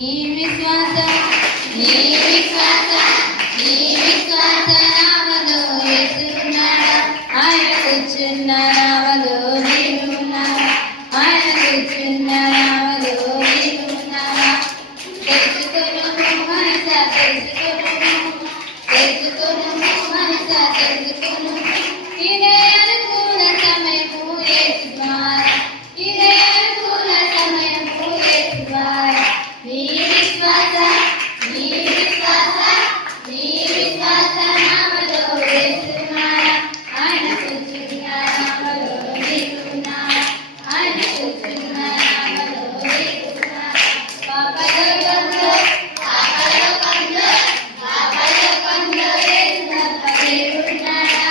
నీ విశ్వాస నామలో యేసున్నాడా, ఆయన కూర్చున్న నామలో నీవున్నాడా, ఆయన కూర్చున్న నామలో నీవున్నాడా. తెలుసుకొను మనస తెలుసుకొను మనస తెలుసుకొను, ఇదే అనుకూల సమయము యేసు ద్వారా, ఇదే అనుకూల సమయము యేసు ద్వారా. నీ విశ్వాస నామలో యేసున్నాడా, ఆయన కూర్చున్న నామలో నీవున్నాడా, ఆయన కూర్చున్న నామలో నీవున్నాడా. పాపలోకంలో యేసునంత దేవుడున్నాడా,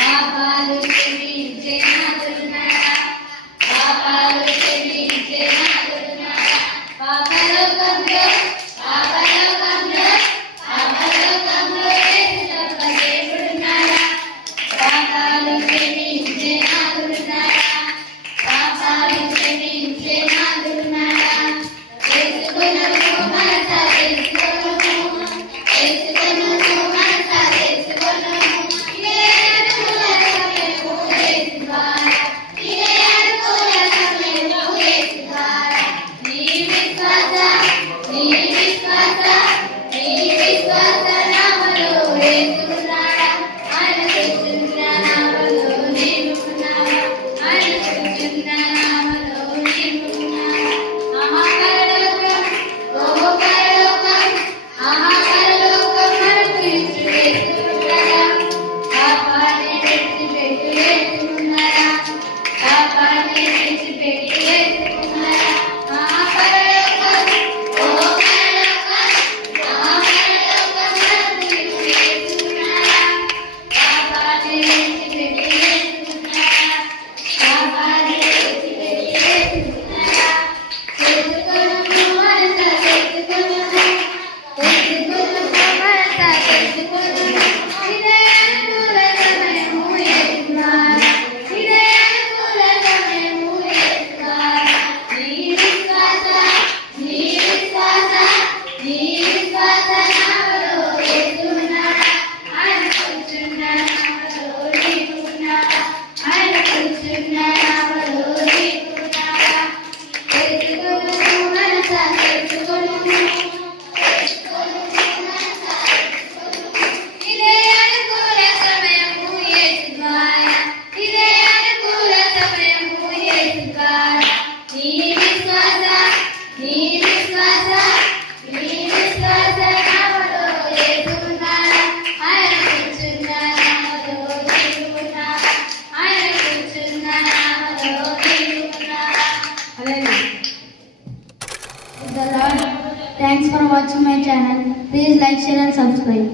పాపాలు క్షమించే నాథుడున్నాడా, పాపాలు క్షమించే నాథుడున్నాడా. పాపలోకంలో యేసునంత దేవుడున్నాడా, పాపాలు క్షమించే నాథుడున్నాడా, పాపాలు క్షమించే నాథుడున్నాడా. తెలుసుకొను మనస తెలుసుకొను మనస తెలుసుకొను, ఇదే అనుకూల సమయము యేసు ద్వారా, ఇదే అనుకూల సమయము యేసు ద్వారా. నీ విశ్వాస నామలో యేసున్నాడా, ఆయన కూర్చున్న నామలో నీవున్నాడా, ఆయన కూర్చున్న నామలో నీవున్నాడా. పరలోకం మనకు ఇచ్చు యేసున్నాడా, పాపాన్ని విడిచిపెట్టు యేసున్నాడా, పాపాన్ని విడిచిపెట్టు యేసున్నాడా. పరలోకం మనకు ఇచ్చు యేసున్నాడా, పాపాన్ని విడిచిపెట్టు యేసున్నాడా, పాపాన్ని విడిచిపెట్టు యేసున్నాడా. తెలుసుకొను మనస తెలుసుకొను మనస తెలుసుకొను, ఇదే అనుకూల సమయము యేసు ద్వారా, ఇదే అనుకూల సమయము యేసు ద్వారా. నీ విశ్వాస నామలో యేసున్నాడా, ఆయన కూర్చున్న నామలో నీవున్నాడా, ఆయన కూర్చున్న నామలో నీవున్నాడా. తెలుసుకొను మనస తెలుసుకొను ఇదే అనుకూల సమయము యేసు ద్వారా, ఇదే అనుకూల సమయము యేసు ద్వారా. నీ విశ్వాస నామలో యేసున్నాడా, ఆయన కూర్చున్న నామలో నీవున్నాడా, ఆయన కూర్చున్న నామలో నీవున్నాడా. The Lord. Thanks for watching my channel. Please like, share and subscribe.